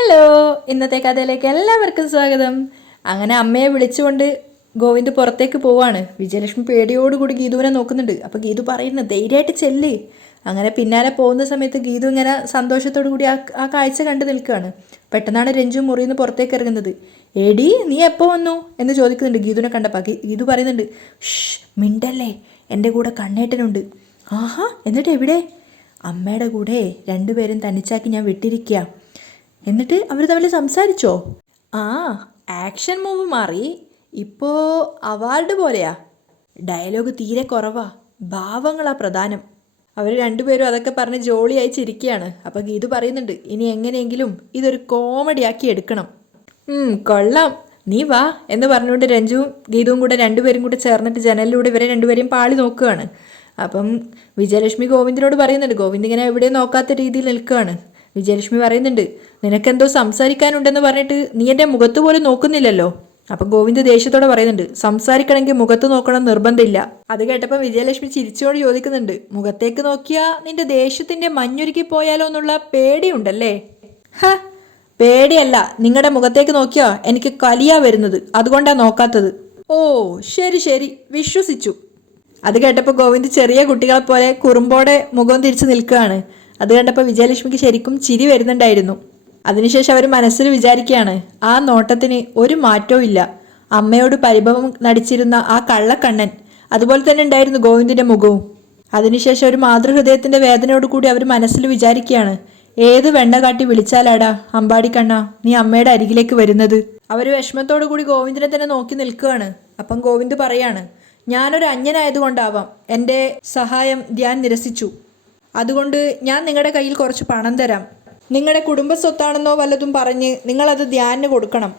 Hello, ഇന്നത്തെ കഥയിലേക്ക് എല്ലാവർക്കും സ്വാഗതം. അങ്ങനെ അമ്മയെ വിളിച്ചുകൊണ്ട് ഗോവിന്ദ് പുറത്തേക്ക് പോവാണ്. വിജയലക്ഷ്മി പേടിയോടുകൂടി ഗീതുവിനെ നോക്കുന്നുണ്ട്. അപ്പോൾ ഗീതു പറയുന്നു, ധൈര്യമായിട്ട് ചെല്ല്. അങ്ങനെ പിന്നാലെ പോകുന്ന സമയത്ത് ഗീതു ഇങ്ങനെ സന്തോഷത്തോടു കൂടി ആ കാഴ്ച കണ്ടു നിൽക്കുകയാണ്. പെട്ടെന്നാണ് രഞ്ജു മുറിയിൽ നിന്ന് പുറത്തേക്ക് ഇറങ്ങുന്നത്. എടി, നീ എപ്പോൾ വന്നു എന്ന് ചോദിക്കുന്നുണ്ട് ഗീതുവിനെ കണ്ടപ്പോൾ. ഗീതു പറയുന്നുണ്ട്, ഷ് മിണ്ടല്ലേ, എൻ്റെ കൂടെ കണ്ണേട്ടനുണ്ട്. ആഹാ, എന്നിട്ട് എവിടെ? അമ്മയുടെ കൂടെ രണ്ടുപേരും തനിച്ചാക്കി ഞാൻ വിട്ടിരിക്കുക. എന്നിട്ട് അവർ തമ്മിൽ സംസാരിച്ചോ? ആ, ആക്ഷൻ മൂവ് മാറി. ഇപ്പോൾ അവാർഡ് പോലെയാ. ഡയലോഗ് തീരെ കുറവാ, ഭാവങ്ങളാ പ്രധാനം. അവർ രണ്ടുപേരും അതൊക്കെ പറഞ്ഞ് ജോളിയായി ചിരിക്കുകയാണ്. അപ്പോൾ ഗീതു പറയുന്നുണ്ട്, ഇനി എങ്ങനെയെങ്കിലും ഇതൊരു കോമഡി ആക്കി എടുക്കണം. കൊള്ളാം, നീ വാ എന്ന് പറഞ്ഞുകൊണ്ട് രഞ്ജുവും ഗീതുവും കൂടെ രണ്ടുപേരും കൂടെ ചേർന്നിട്ട് ജനലിലൂടെ ഇവരെ രണ്ടുപേരെയും പാളി നോക്കുകയാണ്. അപ്പം വിജയലക്ഷ്മി ഗോവിന്ദിനോട് പറയുന്നുണ്ട്. ഗോവിന്ദ് ഇങ്ങനെ എവിടെയും നോക്കാത്ത രീതിയിൽ നിൽക്കുകയാണ്. വിജയലക്ഷ്മി പറയുന്നുണ്ട്, നിനക്കെന്തോ സംസാരിക്കാനുണ്ടെന്ന് പറഞ്ഞിട്ട് നീ എൻ്റെ മുഖത്ത് പോലും നോക്കുന്നില്ലല്ലോ. അപ്പം ഗോവിന്ദ് ദേഷ്യത്തോടെ പറയുന്നുണ്ട്, സംസാരിക്കണമെങ്കിൽ മുഖത്ത് നോക്കണം നിർബന്ധമില്ല. അത് കേട്ടപ്പോൾ വിജയലക്ഷ്മി ചിരിച്ചോട് ചോദിക്കുന്നുണ്ട്, മുഖത്തേക്ക് നോക്കിയാൽ നിന്റെ ദേഷ്യത്തിൻ്റെ മഞ്ഞുരുക്കി പോയാലോ എന്നുള്ള പേടിയുണ്ടല്ലേ? ഹ, പേടിയല്ല, നിങ്ങളുടെ മുഖത്തേക്ക് നോക്കിയാ എനിക്ക് കലിയാ വരുന്നത്, അതുകൊണ്ടാണ് നോക്കാത്തത്. ഓ ശരി ശരി, വിശ്വസിച്ചു. അത് കേട്ടപ്പോൾ ഗോവിന്ദ് ചെറിയ കുട്ടികളെ പോലെ കുറുമ്പോടെ മുഖം തിരിച്ചു നിൽക്കുകയാണ്. അത് കണ്ടപ്പോൾ വിജയലക്ഷ്മിക്ക് ശരിക്കും ചിരി വരുന്നുണ്ടായിരുന്നു. അതിനുശേഷം അവർ മനസ്സിൽ വിചാരിക്കുകയാണ്, ആ നോട്ടത്തിന് ഒരു മാറ്റവും ഇല്ല. അമ്മയോട് പരിഭവം നടിച്ചിരുന്ന ആ കള്ളക്കണ്ണൻ അതുപോലെ തന്നെ ഉണ്ടായിരുന്നു ഗോവിന്ദിന്റെ മുഖവും. അതിനുശേഷം ഒരു മാതൃഹൃദയത്തിന്റെ വേദനയോട് കൂടി അവർ മനസ്സിൽ വിചാരിക്കുകയാണ്, ഏത് വെണ്ണ കാട്ടി വിളിച്ചാലാടാ അമ്പാടിക്കണ്ണ നീ അമ്മയുടെ അരികിലേക്ക് വരുന്നത്? അവർ വിഷമത്തോടു കൂടി ഗോവിന്ദിനെ തന്നെ നോക്കി നിൽക്കുകയാണ്. അപ്പം ഗോവിന്ദ് പറയാണ്, ഞാനൊരു അന്യനായതുകൊണ്ടാവാം എൻ്റെ സഹായം ധ്യാൻ നിരസിച്ചു. അതുകൊണ്ട് ഞാൻ നിങ്ങളുടെ കയ്യിൽ കുറച്ച് പണം തരാം. നിങ്ങളുടെ കുടുംബ സ്വത്താണെന്നോ വല്ലതും പറഞ്ഞ് നിങ്ങളത് ധ്യാനിന് കൊടുക്കണം.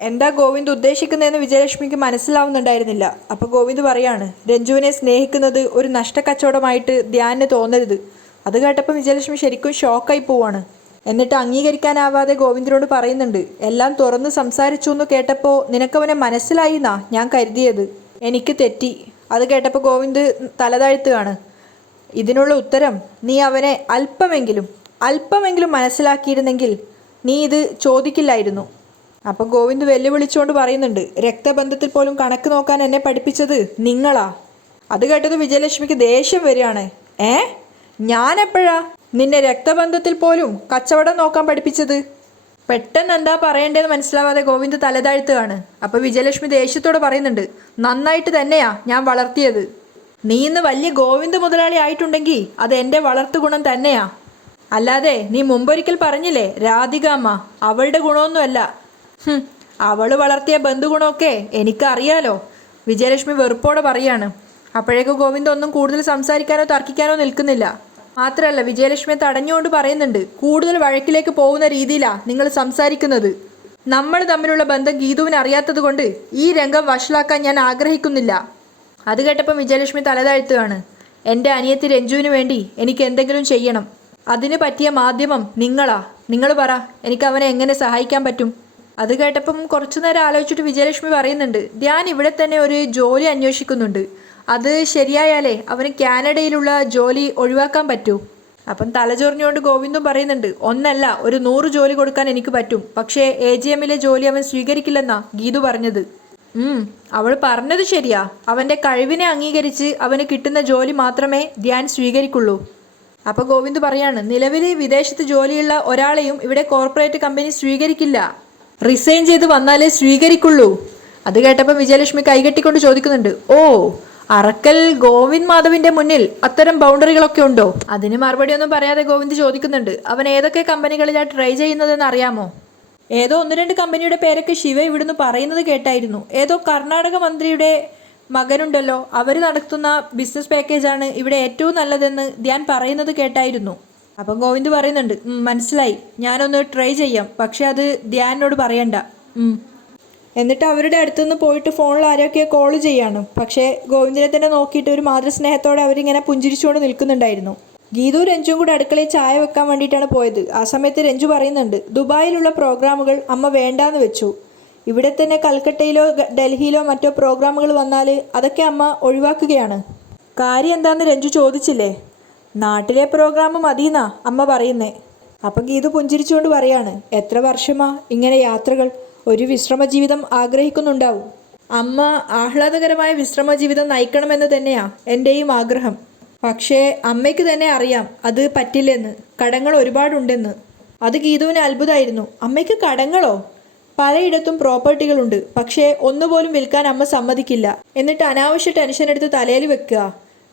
എന്താ ഗോവിന്ദ് ഉദ്ദേശിക്കുന്നതെന്ന് വിജയലക്ഷ്മിക്ക് മനസ്സിലാവുന്നുണ്ടായിരുന്നില്ല. അപ്പോൾ ഗോവിന്ദ് പറയാണ്, രഞ്ജുവിനെ സ്നേഹിക്കുന്നത് ഒരു നഷ്ടക്കച്ചവടമായിട്ട് ധ്യാനിന് തോന്നരുത്. അത് കേട്ടപ്പോൾ വിജയലക്ഷ്മി ശരിക്കും ഷോക്കായി പോവാണ്. എന്നിട്ട് അംഗീകരിക്കാനാവാതെ ഗോവിന്ദിനോട് പറയുന്നുണ്ട്, എല്ലാം തുറന്ന് സംസാരിച്ചു എന്ന് കേട്ടപ്പോൾ നിനക്കവനെ മനസ്സിലായി എന്നാ ഞാൻ കരുതിയത്. എനിക്ക് തെറ്റി. അത് കേട്ടപ്പോൾ ഗോവിന്ദ് തലതാഴ്ത്തുകയാണ്. ഇതിനുള്ള ഉത്തരം നീ അവനെ അല്പമെങ്കിലും മനസ്സിലാക്കിയിരുന്നെങ്കിൽ നീ ഇത് ചോദിക്കില്ലായിരുന്നു. അപ്പം ഗോവിന്ദ് വെല്ലുവിളിച്ചുകൊണ്ട് പറയുന്നുണ്ട്, രക്തബന്ധത്തിൽ പോലും കണക്ക് നോക്കാൻ എന്നെ പഠിപ്പിച്ചത് നിങ്ങളാ. അത് കേട്ടത് വിജയലക്ഷ്മിക്ക് ദേഷ്യം വരികയാണ്. ഞാനെപ്പോഴാ നിന്നെ രക്തബന്ധത്തിൽ പോലും കച്ചവടം നോക്കാൻ പഠിപ്പിച്ചത്? പെട്ടെന്ന് എന്താ പറയേണ്ടതെന്ന് മനസ്സിലാവാതെ ഗോവിന്ദ് തലതാഴ്ത്തുകയാണ്. അപ്പോൾ വിജയലക്ഷ്മി ദേഷ്യത്തോട് പറയുന്നുണ്ട്, നന്നായിട്ട് തന്നെയാ ഞാൻ വളർത്തിയത്. നീ ഇന്ന് വലിയ ഗോവിന്ദ് മുതലാളി ആയിട്ടുണ്ടെങ്കിൽ അത് എൻ്റെ വളർത്തു ഗുണം തന്നെയാ. അല്ലാതെ നീ മുമ്പൊരിക്കൽ പറഞ്ഞില്ലേ രാധിക അമ്മ, അവളുടെ ഗുണമൊന്നുമല്ല. അവൾ വളർത്തിയ ബന്ധുഗുണമൊക്കെ എനിക്കറിയാലോ. വിജയലക്ഷ്മി വെറുപ്പോടെ പറയാണ്. അപ്പോഴേക്ക് ഗോവിന്ദ് ഒന്നും കൂടുതൽ സംസാരിക്കാനോ തർക്കിക്കാനോ നിൽക്കുന്നില്ല. മാത്രമല്ല വിജയലക്ഷ്മിയെ തടഞ്ഞുകൊണ്ട് പറയുന്നുണ്ട്, കൂടുതൽ വഴക്കിലേക്ക് പോകുന്ന രീതിയിലാണ് നിങ്ങൾ സംസാരിക്കുന്നത്. നമ്മൾ തമ്മിലുള്ള ബന്ധം ഗീതുവിന് അറിയാത്തത് കൊണ്ട് ഈ രംഗം വഷളാക്കാൻ ഞാൻ ആഗ്രഹിക്കുന്നില്ല. അത് കേട്ടപ്പം വിജയലക്ഷ്മി തലതാഴ്ത്തുകയാണ്. എൻ്റെ അനിയത്തി രഞ്ജുവിന് വേണ്ടി എനിക്ക് എന്തെങ്കിലും ചെയ്യണം. അതിന് പറ്റിയ മാധ്യമം നിങ്ങളാ. നിങ്ങൾ പറ, എനിക്ക് അവനെ എങ്ങനെ സഹായിക്കാൻ പറ്റും? അത് കേട്ടപ്പം കുറച്ചു നേരം ആലോചിച്ചിട്ട് വിജയലക്ഷ്മി പറയുന്നുണ്ട്, ധ്യാൻ ഇവിടെ തന്നെ ഒരു ജോലി അന്വേഷിക്കുന്നുണ്ട്. അത് ശരിയായാലേ അവന് കാനഡയിലുള്ള ജോലി ഒഴിവാക്കാൻ പറ്റൂ. അപ്പം തലചൊറിഞ്ഞുകൊണ്ട് ഗോവിന്ദും പറയുന്നുണ്ട്, ഒന്നല്ല ഒരു 100 ജോലി കൊടുക്കാൻ എനിക്ക് പറ്റും. പക്ഷേ AGM-ലെ ജോലി അവൻ സ്വീകരിക്കില്ലെന്നാ ഗീതു പറഞ്ഞത്. അവൾ പറഞ്ഞത് ശരിയാ. അവൻ്റെ കഴിവിനെ അംഗീകരിച്ച് അവന് കിട്ടുന്ന ജോലി മാത്രമേ ധ്യാൻ സ്വീകരിക്കുള്ളൂ. അപ്പോൾ ഗോവിന്ദ് പറയാണ്, നിലവിൽ വിദേശത്ത് ജോലിയുള്ള ഒരാളെയും ഇവിടെ കോർപ്പറേറ്റ് കമ്പനി സ്വീകരിക്കില്ല. റിസൈൻ ചെയ്ത് വന്നാലേ സ്വീകരിക്കുള്ളൂ. അത് കേട്ടപ്പോൾ വിജയലക്ഷ്മി കൈകെട്ടിക്കൊണ്ട് ചോദിക്കുന്നുണ്ട്, ഓ, അറക്കൽ ഗോവിന്ദ് മാധവിൻ്റെ മുന്നിൽ അത്തരം ബൗണ്ടറികളൊക്കെ ഉണ്ടോ? അതിന് മറുപടി ഒന്നും പറയാതെ ഗോവിന്ദ് ചോദിക്കുന്നുണ്ട്, അവൻ ഏതൊക്കെ കമ്പനികളിലാണ് ട്രൈ ചെയ്യുന്നതെന്ന് അറിയാമോ? ഏതോ 1-2 കമ്പനിയുടെ പേരൊക്കെ ശിവ ഇവിടുന്ന് പറയുന്നത് കേട്ടായിരുന്നു. ഏതോ കർണാടക മന്ത്രിയുടെ മകനുണ്ടല്ലോ, അവർ നടത്തുന്ന ബിസിനസ് പാക്കേജാണ് ഇവിടെ ഏറ്റവും നല്ലതെന്ന് ധ്യാൻ പറയുന്നത് കേട്ടായിരുന്നു. അപ്പം ഗോവിന്ദ് പറയുന്നുണ്ട്, മനസ്സിലായി, ഞാനൊന്ന് ട്രൈ ചെയ്യാം. പക്ഷെ അത് ധ്യാനോട് പറയണ്ട. എന്നിട്ട് അവരുടെ അടുത്തുനിന്ന് പോയിട്ട് ഫോണിൽ ആരൊക്കെ കോൾ ചെയ്യാണ്. പക്ഷേ ഗോവിന്ദിനെ തന്നെ നോക്കിയിട്ട് ഒരു മാതൃസ്നേഹത്തോടെ അവരിങ്ങനെ പുഞ്ചിരിച്ചുകൊണ്ട് നിൽക്കുന്നുണ്ടായിരുന്നു. ഗീതു രഞ്ജുവും കൂടെ അടുക്കളയിൽ ചായ വെക്കാൻ വേണ്ടിയിട്ടാണ് പോയത്. ആ സമയത്ത് രഞ്ജു പറയുന്നുണ്ട്, ദുബായിലുള്ള പ്രോഗ്രാമുകൾ അമ്മ വേണ്ടാന്ന് വെച്ചു. ഇവിടെ തന്നെ കൽക്കട്ടയിലോ ഡൽഹിയിലോ മറ്റോ പ്രോഗ്രാമുകൾ വന്നാൽ അതൊക്കെ അമ്മ ഒഴിവാക്കുകയാണ്. കാര്യം എന്താണെന്ന് രഞ്ജു ചോദിച്ചില്ലേ? നാട്ടിലെ പ്രോഗ്രാം മതിയെന്നാ അമ്മ പറയുന്നേ. അപ്പം ഗീതു പുഞ്ചിരിച്ചുകൊണ്ട് പറയാണ്, എത്ര വർഷമാ ഇങ്ങനെ യാത്രകൾ, ഒരു വിശ്രമ ജീവിതം ആഗ്രഹിക്കുന്നുണ്ടാവും. അമ്മ ആഹ്ലാദകരമായ വിശ്രമ ജീവിതം നയിക്കണമെന്ന് തന്നെയാ എൻ്റെയും ആഗ്രഹം. പക്ഷേ അമ്മയ്ക്ക് തന്നെ അറിയാം അത് പറ്റില്ലെന്ന്, കടങ്ങൾ ഒരുപാടുണ്ടെന്ന്. അത് ഗീതുവിന് അത്ഭുതമായിരുന്നു. അമ്മയ്ക്ക് കടങ്ങളോ? പലയിടത്തും പ്രോപ്പർട്ടികളുണ്ട്, പക്ഷേ ഒന്നുപോലും വിൽക്കാൻ അമ്മ സമ്മതിക്കില്ല. എന്നിട്ട് അനാവശ്യ ടെൻഷൻ എടുത്ത് തലയിൽ വെക്കുക.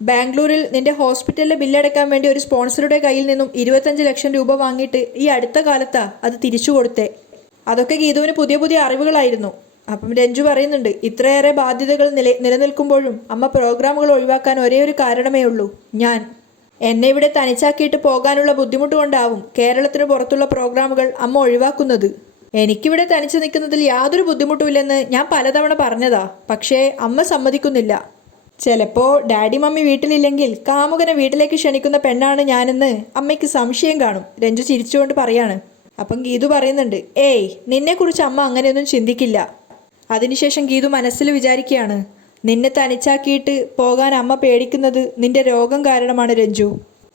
ബാംഗ്ലൂരിൽ നിന്റെ ഹോസ്പിറ്റലിലെ ബില്ലടക്കാൻ വേണ്ടി ഒരു സ്പോൺസറുടെ കയ്യിൽ നിന്നും 25 ലക്ഷം രൂപ വാങ്ങിയിട്ട് ഈ അടുത്ത കാലത്താ അത് തിരിച്ചു കൊടുത്തേ. അതൊക്കെ ഗീതുവിന് പുതിയ പുതിയ അറിവുകളായിരുന്നു. അപ്പം രഞ്ജു പറയുന്നുണ്ട്, ഇത്രയേറെ ബാധ്യതകൾ നിലനിൽക്കുമ്പോഴും അമ്മ പ്രോഗ്രാമുകൾ ഒഴിവാക്കാൻ ഒരേ ഒരു കാരണമേ ഉള്ളൂ, ഞാൻ. എന്നെ ഇവിടെ തനിച്ചാക്കിയിട്ട് പോകാനുള്ള ബുദ്ധിമുട്ട് കൊണ്ടാവും കേരളത്തിന് പുറത്തുള്ള പ്രോഗ്രാമുകൾ അമ്മ ഒഴിവാക്കുന്നത്. എനിക്കിവിടെ തനിച്ചു നിൽക്കുന്നതിൽ യാതൊരു ബുദ്ധിമുട്ടുമില്ലെന്ന് ഞാൻ പലതവണ പറഞ്ഞതാ, പക്ഷേ അമ്മ സമ്മതിക്കുന്നില്ല. ചിലപ്പോൾ ഡാഡി മമ്മി വീട്ടിലില്ലെങ്കിൽ കാമുകനെ വീട്ടിലേക്ക് ക്ഷണിക്കുന്ന പെണ്ണാണ് ഞാനെന്ന് അമ്മയ്ക്ക് സംശയം കാണും. രഞ്ജു ചിരിച്ചുകൊണ്ട് പറയാണ്. അപ്പം ഗീതു പറയുന്നുണ്ട്, ഏയ് നിന്നെക്കുറിച്ച് അമ്മ അങ്ങനെയൊന്നും ചിന്തിക്കില്ല. അതിനുശേഷം ഗീതു മനസ്സിൽ വിചാരിക്കുകയാണ്, നിന്നെ തനിച്ചാക്കിയിട്ട് പോകാൻ അമ്മ പേടിക്കുന്നത് നിന്റെ രോഗം കാരണമാണ് രഞ്ജു.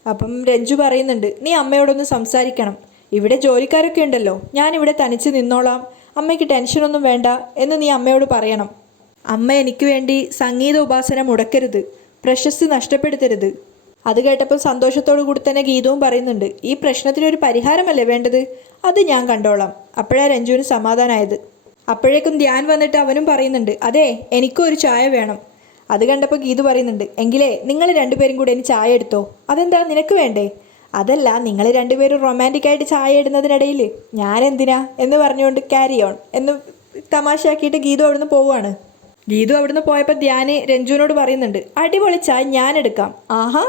അപ്പം രഞ്ജു പറയുന്നുണ്ട്, നീ അമ്മയോടൊന്ന് സംസാരിക്കണം. ഇവിടെ ജോലിക്കാരൊക്കെ ഉണ്ടല്ലോ, ഞാനിവിടെ തനിച്ച് നിന്നോളാം, അമ്മയ്ക്ക് ടെൻഷനൊന്നും വേണ്ട എന്ന് നീ അമ്മയോട് പറയണം. അമ്മ എനിക്ക് വേണ്ടി സംഗീത ഉപാസന മുടക്കരുത്, പ്രശസ്തി നഷ്ടപ്പെടുത്തരുത്. അത് കേട്ടപ്പോൾ സന്തോഷത്തോടു കൂടി തന്നെ ഗീതവും പറയുന്നുണ്ട്, ഈ പ്രശ്നത്തിനൊരു പരിഹാരമല്ലേ വേണ്ടത്, അത് ഞാൻ കണ്ടോളാം. അപ്പോഴാണ് രഞ്ജുവിന് സമാധാനമായത്. അപ്പോഴേക്കും ധ്യാൻ വന്നിട്ട് അവനും പറയുന്നുണ്ട്, അതെ എനിക്കും ഒരു ചായ വേണം. അത് കണ്ടപ്പോൾ ഗീതു പറയുന്നുണ്ട്, എങ്കിലേ നിങ്ങൾ രണ്ടുപേരും കൂടെ ഇനി ചായ എടുത്തോ. അതെന്താ, നിനക്ക് വേണ്ടേ? അതല്ല, നിങ്ങൾ രണ്ടുപേരും റൊമാൻറ്റിക്കായിട്ട് ചായ ഇടുന്നതിനിടയിൽ ഞാൻ എന്തിനാ എന്ന് പറഞ്ഞുകൊണ്ട് ക്യാരി ഓൺ എന്ന് തമാശയാക്കിയിട്ട് ഗീതു അവിടുന്ന് പോവുകയാണ്. ഗീതു അവിടുന്ന് പോയപ്പോൾ ധ്യാന് രഞ്ജുവിനോട് പറയുന്നുണ്ട്, അടിപൊളി ചായ ഞാൻ എടുക്കാം. ആഹാ,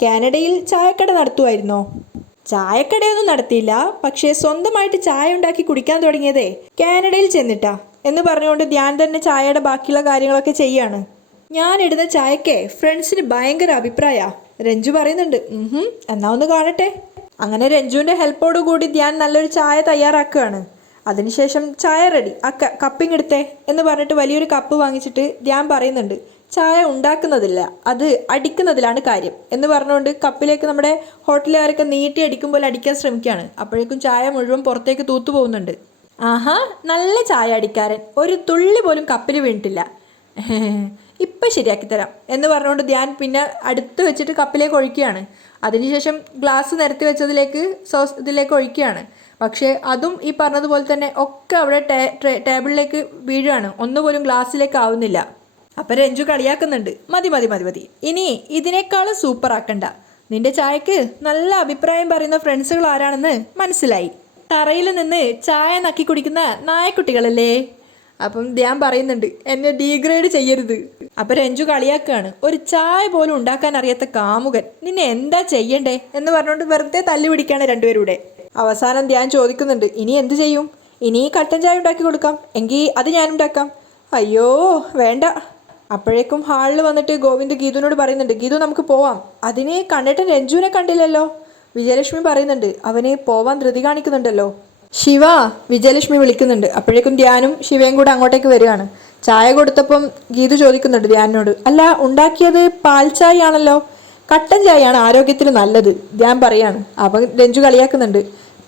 കാനഡയിൽ ചായക്കട നടത്തുമായിരുന്നോ? ചായക്കടയൊന്നും നടത്തിയില്ല, പക്ഷേ സ്വന്തമായിട്ട് ചായ ഉണ്ടാക്കി കുടിക്കാൻ തുടങ്ങിയതേ കാനഡയിൽ ചെന്നിട്ടാ എന്ന് പറഞ്ഞുകൊണ്ട് ധ്യാൻ തന്നെ ചായയുടെ ബാക്കിയുള്ള കാര്യങ്ങളൊക്കെ ചെയ്യാണ്. ഞാൻ ഇടുന്ന ചായക്കേ ഫ്രണ്ട്സിന് ഭയങ്കര അഭിപ്രായ. രഞ്ജു പറയുന്നുണ്ട്, എന്നാ ഒന്ന് കാണട്ടെ. അങ്ങനെ രഞ്ജുവിൻ്റെ ഹെൽപ്പോടു കൂടി ധ്യാൻ നല്ലൊരു ചായ തയ്യാറാക്കുകയാണ്. അതിനുശേഷം ചായ റെഡി, ആ കപ്പിങ് എടുത്തേ എന്ന് പറഞ്ഞിട്ട് വലിയൊരു കപ്പ് വാങ്ങിച്ചിട്ട് ധ്യാൻ പറയുന്നുണ്ട്, ചായ ഉണ്ടാക്കുന്നതില്ല, അത് അടിക്കുന്നതിലാണ് കാര്യം എന്ന് പറഞ്ഞുകൊണ്ട് കപ്പിലേക്ക് നമ്മുടെ ഹോട്ടലുകാരൊക്കെ നീട്ടി അടിക്കുമ്പോൾ അടിക്കാൻ ശ്രമിക്കുകയാണ്. അപ്പോഴേക്കും ചായ മുഴുവൻ പുറത്തേക്ക് തൂത്തു പോകുന്നുണ്ട്. ആഹാ, നല്ല ചായ അടിക്കാരൻ, ഒരു തുള്ളി പോലും കപ്പിൽ വീണിട്ടില്ല, ഇപ്പം ശരിയാക്കി തരാം എന്ന് പറഞ്ഞുകൊണ്ട് ധ്യാൻ പിന്നെ അടുത്ത് വെച്ചിട്ട് കപ്പിലേക്ക് ഒഴിക്കുകയാണ്. അതിനുശേഷം ഗ്ലാസ് നിരത്തി വെച്ചതിലേക്ക് ഇതിലേക്ക് ഒഴിക്കുകയാണ്. പക്ഷേ അതും ഈ പറഞ്ഞതുപോലെ തന്നെ ഒക്കെ അവിടെ ടേബിളിലേക്ക് വീഴുകയാണ്, ഒന്നുപോലും ഗ്ലാസ്സിലേക്ക് ആവുന്നില്ല. അപ്പം രഞ്ജു കളിയാക്കുന്നുണ്ട്, മതി മതി മതി മതി, ഇനി ഇതിനേക്കാളും സൂപ്പർ ആക്കണ്ട. നിന്റെ ചായക്ക് നല്ല അഭിപ്രായം പറയുന്ന ഫ്രണ്ട്സുകൾ ആരാണെന്ന് മനസ്സിലായി. തറയിൽ നിന്ന് ചായ നക്കി കുടിക്കുന്ന നായക്കുട്ടികളല്ലേ. അപ്പം ധ്യാൻ പറയുന്നുണ്ട്, എന്നെ ഡീഗ്രേഡ് ചെയ്യരുത്. അപ്പം രഞ്ജു കളിയാക്കുകയാണ്, ഒരു ചായ പോലും ഉണ്ടാക്കാൻ അറിയാത്ത കാമുകൻ, നിന്നെ എന്താ ചെയ്യണ്ടേ എന്ന് പറഞ്ഞുകൊണ്ട് വെറുതെ തല്ലു പിടിക്കുകയാണ് രണ്ടുപേരൂടെ. അവസാനം ധ്യാൻ ചോദിക്കുന്നുണ്ട്, ഇനി എന്ത് ചെയ്യും? ഇനി കട്ടൻ ചായ ഉണ്ടാക്കി കൊടുക്കാം, എങ്കിൽ അത് ഞാനുണ്ടാക്കാം. അയ്യോ വേണ്ട. അപ്പോഴേക്കും ഹാളിൽ വന്നിട്ട് ഗോവിന്ദ് ഗീതുവിനോട് പറയുന്നുണ്ട്, ഗീതു നമുക്ക് പോവാം. അതിന് കണ്ടിട്ട് രഞ്ജുവിനെ കണ്ടില്ലല്ലോ. വിജയലക്ഷ്മി പറയുന്നുണ്ട്, അവന് പോവാൻ ധൃതി കാണിക്കുന്നുണ്ടല്ലോ. ശിവ, വിജയലക്ഷ്മി വിളിക്കുന്നുണ്ട്. അപ്പോഴേക്കും ധ്യാനും ശിവയും കൂടെ അങ്ങോട്ടേക്ക് വരികയാണ്. ചായ കൊടുത്തപ്പം ഗീതു ചോദിക്കുന്നുണ്ട് ധ്യാനോട്, അല്ല ഉണ്ടാക്കിയത് പാൽ ചായ ആണല്ലോ, കട്ടൻ ചായയാണ് ആരോഗ്യത്തിന് നല്ലത് ധ്യാൻ പറയാണ്. അപ്പം രഞ്ജു കളിയാക്കുന്നുണ്ട്,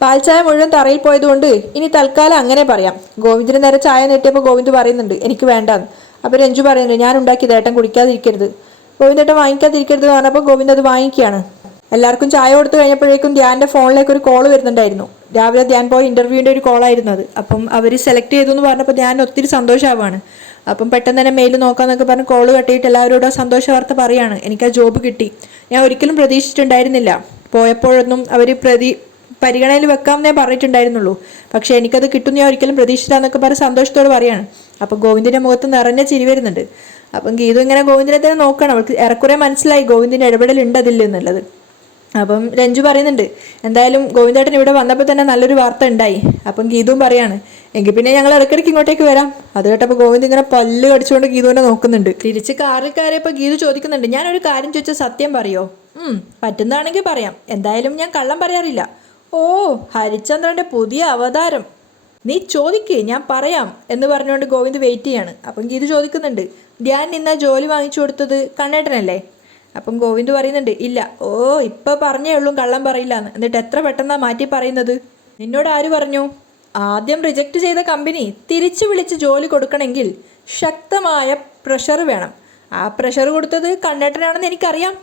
പാൽ ചായ മുഴുവൻ തറയിൽ പോയതുകൊണ്ട് ഇനി തൽക്കാലം അങ്ങനെ പറയാം. ഗോവിന്ദിന് നേരെ ചായ നീട്ടിയപ്പോൾ ഗോവിന്ദ് പറയുന്നുണ്ട്, എനിക്ക് വേണ്ടാന്ന്. അപ്പോൾ രഞ്ജു പറയുന്നുണ്ട്, ഞാൻ ഉണ്ടാക്കിയത് ഏട്ടൻ കുടിക്കാതിരിക്കരുത്, ഗോവിന്ദേട്ടൻ വാങ്ങിക്കാതിരിക്കരുത് എന്ന് പറഞ്ഞപ്പോൾ ഗോവിന്ദ് അത് വാങ്ങിക്കുകയാണ്. എല്ലാവർക്കും ചായ കൊടുത്തു കഴിഞ്ഞപ്പോഴേക്കും ധ്യാൻ്റെ ഫോണിലേക്ക് ഒരു കോൾ വരുന്നുണ്ടായിരുന്നു. രാവിലെ ധ്യാൻ പോയ ഇൻ്റർവ്യൂവിൻ്റെ ഒരു കോളായിരുന്നു അത്. അപ്പം അവർ സെലക്ട് ചെയ്തു എന്ന് പറഞ്ഞപ്പോൾ ധ്യാൻ ഒത്തിരി സന്തോഷമാവാണ്. അപ്പം പെട്ടെന്ന് തന്നെ മെയിൽ നോക്കാമെന്നൊക്കെ പറഞ്ഞ് കോൾ കട്ടിയിട്ട് എല്ലാവരോടും സന്തോഷ വാർത്ത പറയുകയാണ്, എനിക്ക് ആ ജോബ് കിട്ടി. ഞാൻ ഒരിക്കലും പ്രതീക്ഷിച്ചിട്ടുണ്ടായിരുന്നില്ല, പോയപ്പോഴൊന്നും അവർ പരിഗണനയിൽ വെക്കാമെന്നേ പറഞ്ഞിട്ടുണ്ടായിരുന്നുള്ളൂ, പക്ഷേ എനിക്കത് കിട്ടും ഞാൻ ഒരിക്കലും പ്രതീക്ഷിച്ചില്ല എന്നൊക്കെ പറഞ്ഞ് സന്തോഷത്തോട് പറയാണ്. അപ്പം ഗോവിന്ദിൻ്റെ മുഖത്ത് നിറഞ്ഞ ചിരി വരുന്നുണ്ട്. അപ്പം ഗീതു ഇങ്ങനെ ഗോവിന്ദിനെ തന്നെ നോക്കണം, അവൾക്ക് ഏറെക്കുറെ മനസ്സിലായി ഗോവിന്ദിൻ്റെ ഇടപെടലുണ്ട് അതില്ലെന്നുള്ളത്. അപ്പം രഞ്ജു പറയുന്നുണ്ട്, എന്തായാലും ഗോവിന്ദേട്ടൻ ഇവിടെ വന്നപ്പോൾ തന്നെ നല്ലൊരു വാർത്ത ഉണ്ടായി. അപ്പം ഗീതുവും പറയാണ്, എങ്കിൽ പിന്നെ ഞങ്ങൾ ഇടയ്ക്കിടയ്ക്ക് ഇങ്ങോട്ടേക്ക് വരാം. അത് കേട്ടപ്പോൾ ഗോവിന്ദ് ഇങ്ങനെ പല്ല് കടിച്ചുകൊണ്ട് ഗീതുവിനെ നോക്കുന്നുണ്ട്. തിരിച്ച് കാറിൽ കയറിയപ്പോൾ ഗീതു ചോദിക്കുന്നുണ്ട്, ഞാനൊരു കാര്യം ചോദിച്ചാൽ സത്യം പറയോ? പറ്റുന്നതാണെങ്കിൽ പറയാം, എന്തായാലും ഞാൻ കള്ളം പറയാറില്ല. ഓ, ഹരിചന്ദ്രൻ്റെ പുതിയ അവതാരം, നീ ചോദിക്ക് ഞാൻ പറയാം എന്ന് പറഞ്ഞുകൊണ്ട് ഗോവിന്ദ് വെയിറ്റ് ചെയ്യാണ്. അപ്പം ഗീതു ചോദിക്കുന്നുണ്ട്, ധ്യാൻ ഇന്ന ജോലി വാങ്ങിച്ചു കൊടുത്തത് കണ്ണേട്ടനല്ലേ? അപ്പം ഗോവിന്ദ് പറയുന്നുണ്ട്, ഇല്ല, ഓ ഇപ്പം പറഞ്ഞേ ഉള്ളൂ കള്ളം പറയില്ല എന്ന്. എന്നിട്ട് എത്ര പെട്ടെന്നാ മാറ്റി പറയുന്നത്? നിന്നോട് ആര് പറഞ്ഞു? ആദ്യം റിജക്റ്റ് ചെയ്ത കമ്പനി തിരിച്ചു വിളിച്ച് ജോലി കൊടുക്കണമെങ്കിൽ ശക്തമായ പ്രഷർ വേണം. ആ പ്രഷർ കൊടുത്തത് കണ്ണേട്ടനാണെന്ന് എനിക്കറിയാം.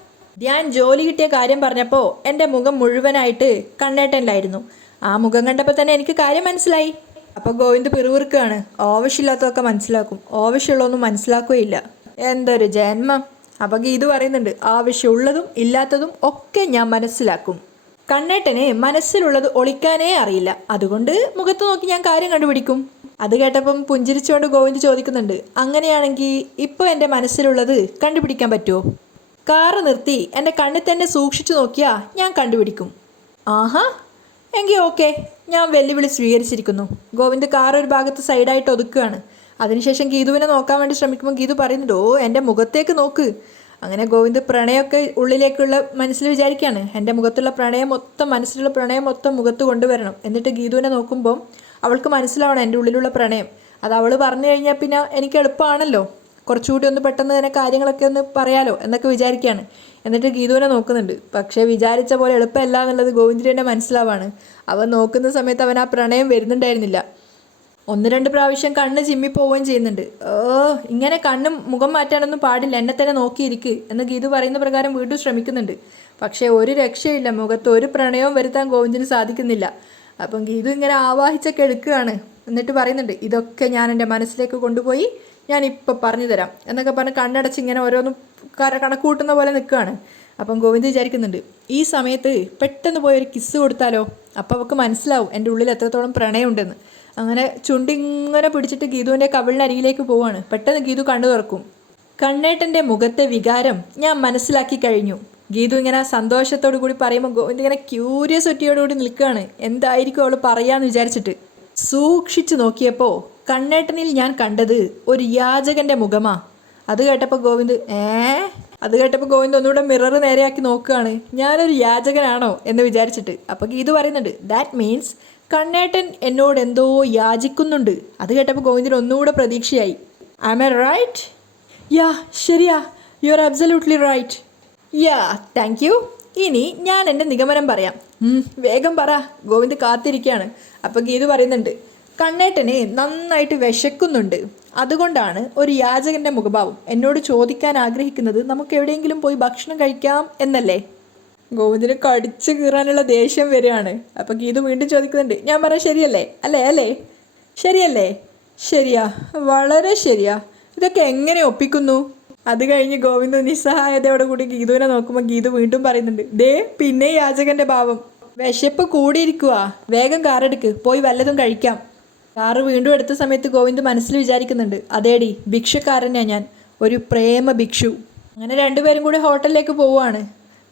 ഞാൻ ജോലി കിട്ടിയ കാര്യം പറഞ്ഞപ്പോൾ എൻ്റെ മുഖം മുഴുവനായിട്ട് കണ്ണേട്ടനിലായിരുന്നു. ആ മുഖം കണ്ടപ്പോൾ തന്നെ എനിക്ക് കാര്യം മനസ്സിലായി. അപ്പോൾ ഗോവിന്ദ് പിറുവിറുക്കുകയാണ്. ആവശ്യമില്ലാത്തതൊക്കെ മനസ്സിലാക്കും, ആവശ്യമുള്ളതൊന്നും മനസ്സിലാക്കുകയില്ല. എന്തൊരു ജന്മം. അപ്പോൾ ഗീതു പറയുന്നുണ്ട്, ആവശ്യമുള്ളതും ഇല്ലാത്തതും ഒക്കെ ഞാൻ മനസ്സിലാക്കും. കണ്ണേട്ടന് മനസ്സിലുള്ളത് ഒളിക്കാനേ അറിയില്ല, അതുകൊണ്ട് മുഖത്ത് നോക്കി ഞാൻ കാര്യം കണ്ടുപിടിക്കും. അത് കേട്ടപ്പം പുഞ്ചിരിച്ചുകൊണ്ട് ഗോവിന്ദ് ചോദിക്കുന്നുണ്ട്, അങ്ങനെയാണെങ്കിൽ ഇപ്പോൾ എൻ്റെ മനസ്സിലുള്ളത് കണ്ടുപിടിക്കാൻ പറ്റുമോ? കാറ് നിർത്തി എൻ്റെ കണ്ണിൽ തന്നെ സൂക്ഷിച്ചു നോക്കിയാൽ ഞാൻ കണ്ടുപിടിക്കും. ആഹാ, എങ്കിൽ ഓക്കെ, ഞാൻ വെല്ലുവിളി സ്വീകരിച്ചിരിക്കുന്നു. ഗോവിന്ദ് കാർ ഒരു ഭാഗത്ത് സൈഡായിട്ട് ഒതുക്കുകയാണ്. അതിനുശേഷം ഗീതുവിനെ നോക്കാൻ വേണ്ടി ശ്രമിക്കുമ്പോൾ ഗീതു പറയുന്നുണ്ട്, ഓ എൻ്റെ മുഖത്തേക്ക് നോക്ക്. അങ്ങനെ ഗോവിന്ദ് പ്രണയമൊക്കെ ഉള്ളിലേക്കുള്ള മനസ്സിൽ വിചാരിക്കുകയാണ്. എൻ്റെ മുഖത്തുള്ള പ്രണയം മൊത്തം, മനസ്സിലുള്ള പ്രണയം മൊത്തം മുഖത്ത് കൊണ്ടുവരണം. എന്നിട്ട് ഗീതുവിനെ നോക്കുമ്പോൾ അവൾക്ക് മനസ്സിലാവണം എൻ്റെ ഉള്ളിലുള്ള പ്രണയം. അത് അവൾ പറഞ്ഞു കഴിഞ്ഞാൽ പിന്നെ എനിക്ക് എളുപ്പമാണല്ലോ, കുറച്ചുകൂടി ഒന്ന് പെട്ടെന്ന് തന്നെ കാര്യങ്ങളൊക്കെ ഒന്ന് പറയാലോ എന്നൊക്കെ വിചാരിക്കുകയാണ്. എന്നിട്ട് ഗീതുവിനെ നോക്കുന്നുണ്ട്. പക്ഷേ വിചാരിച്ച പോലെ എളുപ്പമല്ല എന്നുള്ളത് ഗോവിന്ദിന് തന്നെ മനസ്സിലാവാണ്. അവൻ നോക്കുന്ന സമയത്ത് അവൻ ആ പ്രണയം വരുന്നുണ്ടായിരുന്നില്ല. 1-2 പ്രാവശ്യം കണ്ണ് ചിമ്മിപ്പോവുകയും ചെയ്യുന്നുണ്ട്. ഇങ്ങനെ കണ്ണും മുഖം മാറ്റാനൊന്നും പാടില്ല, എന്നെ തന്നെ നോക്കിയിരിക്ക് എന്ന് ഗീതു പറയുന്ന പ്രകാരം വീണ്ടും ശ്രമിക്കുന്നുണ്ട്. പക്ഷേ ഒരു രക്ഷയില്ല, മുഖത്ത് ഒരു പ്രണയവും വരുത്താൻ ഗോവിന്ദിന് സാധിക്കുന്നില്ല. അപ്പം ഗീതു ഇങ്ങനെ ആവാഹിച്ചൊക്കെ എടുക്കുകയാണ്. എന്നിട്ട് പറയുന്നുണ്ട്, ഇതൊക്കെ ഞാൻ എൻ്റെ മനസ്സിലേക്ക് കൊണ്ടുപോയി ഞാനിപ്പോൾ പറഞ്ഞു തരാം എന്നൊക്കെ പറഞ്ഞ് കണ്ണടച്ച് ഇങ്ങനെ ഓരോന്നും കണക്ക് കൂട്ടുന്ന പോലെ നിൽക്കുകയാണ്. അപ്പം ഗോവിന്ദ് വിചാരിക്കുന്നുണ്ട്, ഈ സമയത്ത് പെട്ടെന്ന് പോയി ഒരു കിസ്സ് കൊടുത്താലോ, അപ്പോൾ അവൾക്ക് മനസ്സിലാവും എൻ്റെ ഉള്ളിൽ എത്രത്തോളം പ്രണയമുണ്ടെന്ന്. അങ്ങനെ ചുണ്ടിങ്ങനെ പിടിച്ചിട്ട് ഗീതുവിൻ്റെ കവിളിനരികിലേക്ക് പോവാണ്. പെട്ടെന്ന് ഗീതു കണ്ണു തുറക്കും. കണ്ണേട്ടൻ്റെ മുഖത്തെ വികാരം ഞാൻ മനസ്സിലാക്കി കഴിഞ്ഞു. ഗീതു ഇങ്ങനെ സന്തോഷത്തോടു കൂടി പറയുമ്പോൾ ഗോവിന്ദ് ഇങ്ങനെ ക്യൂരിയോസിറ്റിയോടുകൂടി നിൽക്കുകയാണ്, എന്തായിരിക്കും അവൾ പറയാമെന്ന് വിചാരിച്ചിട്ട്. സൂക്ഷിച്ചു നോക്കിയപ്പോൾ കണ്ണേട്ടനിൽ ഞാൻ കണ്ടത് ഒരു യാചകൻ്റെ മുഖമാ. അത് കേട്ടപ്പോൾ ഗോവിന്ദ് ഒന്നുകൂടെ മിറർ നേരെയാക്കി നോക്കുകയാണ്, ഞാനൊരു യാചകനാണോ എന്ന് വിചാരിച്ചിട്ട്. അപ്പോൾ ഗീതു പറയുന്നുണ്ട്, ദാറ്റ് മീൻസ് കണ്ണേട്ടൻ എന്നോട് എന്തോ യാചിക്കുന്നുണ്ട്. അത് കേട്ടപ്പോൾ ഗോവിന്ദിന് ഒന്നുകൂടെ പ്രതീക്ഷയായി. Am I right? യാ, ശരിയാ, you are absolutely right. Yeah, thank you. ഇനി ഞാൻ എൻ്റെ നിഗമനം പറയാം. വേഗം പറ. ഗോവിന്ദ് കാത്തിരിക്കുകയാണ്. അപ്പോൾ ഗീതു പറയുന്നുണ്ട്, കണ്ണേട്ടന് നന്നായിട്ട് വിശക്കുന്നുണ്ട്, അതുകൊണ്ടാണ് ഒരു യാചകൻ്റെ മുഖഭാവം. എന്നോട് ചോദിക്കാൻ ആഗ്രഹിക്കുന്നത് നമുക്ക് എവിടെയെങ്കിലും പോയി ഭക്ഷണം കഴിക്കാം എന്നല്ലേ? ഗോവിന്ദിന് കടിച്ചു കീറാനുള്ള ദേഷ്യം വരികയാണ്. അപ്പോൾ ഗീതു വീണ്ടും ചോദിക്കുന്നുണ്ട്, ഞാൻ പറയാം ശരിയല്ലേ? അല്ലേ ശരിയല്ലേ? ശരിയാ, വളരെ ശരിയാ. ഇതൊക്കെ എങ്ങനെ ഒപ്പിക്കുന്നു? അത് കഴിഞ്ഞ് ഗോവിന്ദ് നിസ്സഹായതയോടെ കൂടി ഗീതുവിനെ നോക്കുമ്പോൾ ഗീതു വീണ്ടും പറയുന്നുണ്ട്, ദേ പിന്നെ യാചകൻ്റെ ഭാവം. വിശപ്പ് കൂടിയിരിക്കുക, വേഗം കാറെടുക്ക്, പോയി വല്ലതും കഴിക്കാം. കാറ് വീണ്ടും എടുത്ത സമയത്ത് ഗോവിന്ദ് മനസ്സിൽ വിചാരിക്കുന്നുണ്ട്, അതേടി ഭിക്ഷക്കാരനാണ് ഞാൻ, ഒരു പ്രേമ ഭിക്ഷു. അങ്ങനെ രണ്ടുപേരും കൂടി ഹോട്ടലിലേക്ക് പോവുകയാണ്.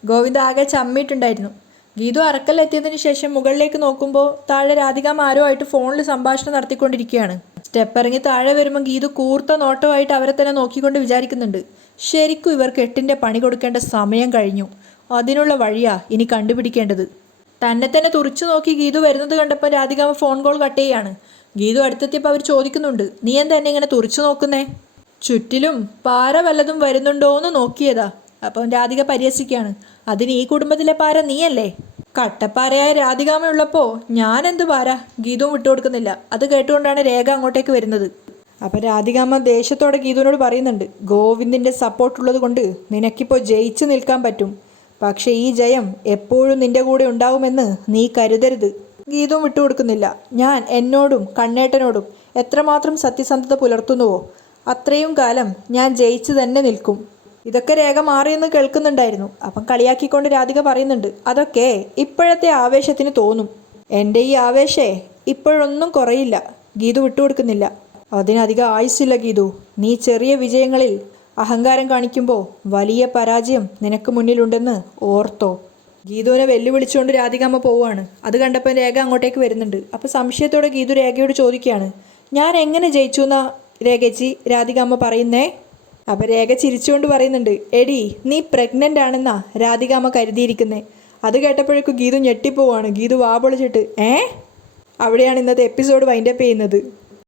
ഗോവിന്ദ് ആകെ ചമ്മിയിട്ടുണ്ടായിരുന്നു. ഗീതു അറക്കലെത്തിയതിന് ശേഷം മുകളിലേക്ക് നോക്കുമ്പോൾ താഴെ രാധികാമ്മ ആരോ ആയിട്ട് ഫോണിൽ സംഭാഷണം നടത്തിക്കൊണ്ടിരിക്കുകയാണ്. സ്റ്റെപ്പ് ഇറങ്ങി താഴെ വരുമ്പോൾ ഗീതു കൂർത്ത നോട്ടമായിട്ട് അവരെ തന്നെ നോക്കിക്കൊണ്ട് വിചാരിക്കുന്നുണ്ട്, ശരിക്കും ഇവർക്ക് 8ൻ്റെ പണി കൊടുക്കേണ്ട സമയം കഴിഞ്ഞു. അതിനുള്ള വഴിയാ ഇനി കണ്ടുപിടിക്കേണ്ടത്. തന്നെ തന്നെ തുറിച്ചു നോക്കി ഗീതു വരുന്നത് കണ്ടപ്പോൾ രാധികാമ്മ ഫോൺ കോൾ കട്ട് ചെയ്യാണ്. ഗീതു അടുത്തെത്തിയപ്പോൾ അവർ ചോദിക്കുന്നുണ്ട്, നീ എന്താ എന്നെ ഇങ്ങനെ തുറിച്ചു നോക്കുന്നേ? ചുറ്റിലും പാര വല്ലതും വരുന്നുണ്ടോ എന്ന് നോക്കിയതാ. അപ്പം രാധിക പരിഹസിക്കുകയാണ്, അതിന് ഈ കുടുംബത്തിലെ പാര നീയല്ലേ? കട്ടപ്പാരയായ രാധികാമ്മ ഉള്ളപ്പോൾ ഞാനെന്ത് പാര? ഗീതുവും വിട്ടുകൊടുക്കുന്നില്ല. അത് കേട്ടുകൊണ്ടാണ് രേഖ അങ്ങോട്ടേക്ക് വരുന്നത്. അപ്പം രാധികാമ്മ ദേഷ്യത്തോടെ ഗീതുവിനോട് പറയുന്നുണ്ട്, ഗോവിന്ദിൻ്റെ സപ്പോർട്ടുള്ളത് കൊണ്ട് നിനക്കിപ്പോൾ ജയിച്ചു നിൽക്കാൻ പറ്റും, പക്ഷേ ഈ ജയം എപ്പോഴും നിന്റെ കൂടെ ഉണ്ടാവുമെന്ന് നീ കരുതരുത്. ഗീതുവും വിട്ടുകൊടുക്കുന്നില്ല. ഞാൻ എന്നോടും കണ്ണേട്ടനോടും എത്രമാത്രം സത്യസന്ധത പുലർത്തുന്നുവോ അത്രയും കാലം ഞാൻ ജയിച്ചു തന്നെ നിൽക്കും. ഇതൊക്കെ രേഖ മാറിയെന്ന് കേൾക്കുന്നുണ്ടായിരുന്നു. അപ്പം കളിയാക്കിക്കൊണ്ട് രാധിക പറയുന്നുണ്ട്, അതൊക്കെ ഇപ്പോഴത്തെ ആവേശത്തിന് തോന്നും, എൻ്റെ ഈ ആവേശേ ഇപ്പോഴൊന്നും കുറയില്ല. ഗീതു വിട്ടുകൊടുക്കുന്നില്ല. അതിനധികം ആയുസ്സില്ല ഗീതു. നീ ചെറിയ വിജയങ്ങളിൽ അഹങ്കാരം കാണിക്കുമ്പോൾ വലിയ പരാജയം നിനക്ക് മുന്നിലുണ്ടെന്ന് ഓർത്തോ. ഗീതുവിനെ വെല്ലുവിളിച്ചുകൊണ്ട് രാധികാമ്മ പോവുകയാണ്. അത് കണ്ടപ്പോൾ രേഖ അങ്ങോട്ടേക്ക് വരുന്നുണ്ട്. അപ്പോൾ സംശയത്തോടെ ഗീതു രേഖയോട് ചോദിക്കുകയാണ്, ഞാൻ എങ്ങനെ ജയിച്ചു എന്നാ രേഖച്ചി രാധികാമ്മ പറയുന്നേ? അപ്പോൾ രേഖ ചിരിച്ചുകൊണ്ട് പറയുന്നുണ്ട്, എടി നീ പ്രഗ്നൻ്റ് ആണെന്നാ രാധികാമ്മ കരുതിയിരിക്കുന്നേ. അത് കേട്ടപ്പോഴേക്കും ഗീതു ഞെട്ടിപ്പോവാണ്. ഗീതു വാ പൊളിച്ചിട്ട് അവിടെയാണ് ഇന്നത്തെ എപ്പിസോഡ് വൈൻഡപ്പ് ചെയ്യുന്നത്.